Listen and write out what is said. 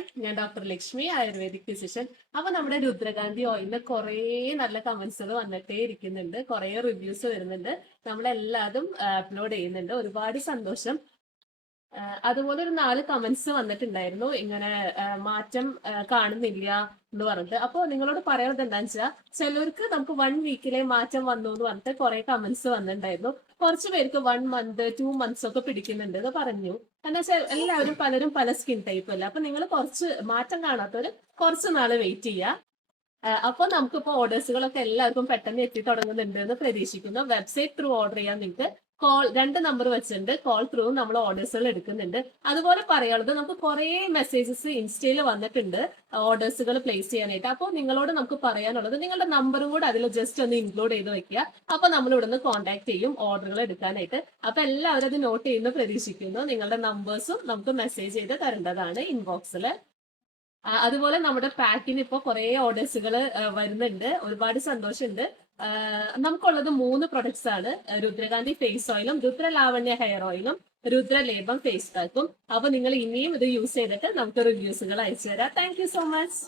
Hi, ഞാൻ doctor Lakshmi, ayurvedic physician. അപ്പൊ നമ്മുടെ രുദ്രകാന്തി ഓയിലിന് കുറേ നല്ല കമന്റ്സുകൾ വന്നിട്ടേ ഇരിക്കുന്നുണ്ട്, കുറേ റിവ്യൂസ് വരുന്നുണ്ട്, നമ്മളെല്ലാതും അപ്ലോഡ് ചെയ്യുന്നുണ്ട്. ഒരുപാട് സന്തോഷം. അതുപോലെ ഒരു 4 കമന്റ്സ് വന്നിട്ടുണ്ടായിരുന്നു, ഇങ്ങനെ മാറ്റം കാണുന്നില്ല എന്ന് പറഞ്ഞിട്ട്. അപ്പോൾ നിങ്ങളോട് പറയുന്നത് എന്താണെന്ന് വെച്ചാൽ, ചിലർക്ക് നമുക്ക് 1 വീക്കിലെ മാറ്റം വന്നു എന്ന് പറഞ്ഞിട്ട് കുറെ കമന്റ്സ് വന്നിട്ടുണ്ടായിരുന്നു. കുറച്ച് പേർക്ക് 1 മന്ത് 2 മന്ത്സ് ഒക്കെ പിടിക്കുന്നുണ്ട് എന്ന് പറഞ്ഞു. എന്താ വെച്ചാൽ എല്ലാവരും പലരും പല സ്കിൻ ടൈപ്പ് അല്ല. അപ്പൊ നിങ്ങൾ കുറച്ച് മാറ്റം കാണാത്തവര് കുറച്ച് നാള് വെയിറ്റ് ചെയ്യുക. അപ്പോൾ നമുക്കിപ്പോൾ ഓർഡേഴ്സുകളൊക്കെ എല്ലാവർക്കും പെട്ടെന്ന് എത്തി തുടങ്ങുന്നുണ്ട് എന്ന് പ്രതീക്ഷിക്കുന്നു. വെബ്സൈറ്റ് ത്രൂ ഓർഡർ ചെയ്യാൻ നിങ്ങൾക്ക് കോൾ 2 നമ്പർ വെച്ചിട്ടുണ്ട്. കോൾ ത്രൂ നമ്മൾ ഓർഡേഴ്സുകൾ എടുക്കുന്നുണ്ട്. അതുപോലെ പറയാനുള്ളത്, നമുക്ക് കുറെ മെസ്സേജസ് ഇൻസ്റ്റയിൽ വന്നിട്ടുണ്ട് ഓർഡേഴ്സുകൾ പ്ലേസ് ചെയ്യാനായിട്ട്. അപ്പോൾ നിങ്ങളോട് നമുക്ക് പറയാനുള്ളത്, നിങ്ങളുടെ നമ്പറും കൂടെ അതിൽ ജസ്റ്റ് ഒന്ന് ഇൻക്ലൂഡ് ചെയ്ത് വെക്കുക. അപ്പൊ നമ്മൾ ഇവിടെ നിന്ന് കോൺടാക്ട് ചെയ്യും ഓർഡറുകൾ എടുക്കാനായിട്ട്. അപ്പൊ എല്ലാവരും അത് നോട്ട് ചെയ്യുന്ന പ്രതീക്ഷിക്കുന്നു. നിങ്ങളുടെ നമ്പേഴ്സും നമുക്ക് മെസ്സേജ് ചെയ്ത് തരേണ്ടതാണ് ഇൻബോക്സിൽ. അതുപോലെ നമ്മുടെ പാക്കിന് ഇപ്പൊ കുറെ ഓർഡേഴ്സുകൾ വരുന്നുണ്ട്. ഒരുപാട് സന്തോഷമുണ്ട്. നമുക്കുള്ളത് 3 പ്രൊഡക്ട്സ് ആണ്. രുദ്രകാന്തി ഫേസ് ഓയിലും രുദ്ര ലാവണ്യ ഹെയർ ഓയിലും രുദ്രലേപം ഫേസ് പാക്കും. അപ്പൊ നിങ്ങൾ ഇനിയും ഇത് യൂസ് ചെയ്തിട്ട് നമുക്ക് റിവ്യൂസുകൾ അയച്ചു തരാം. Thank you so much.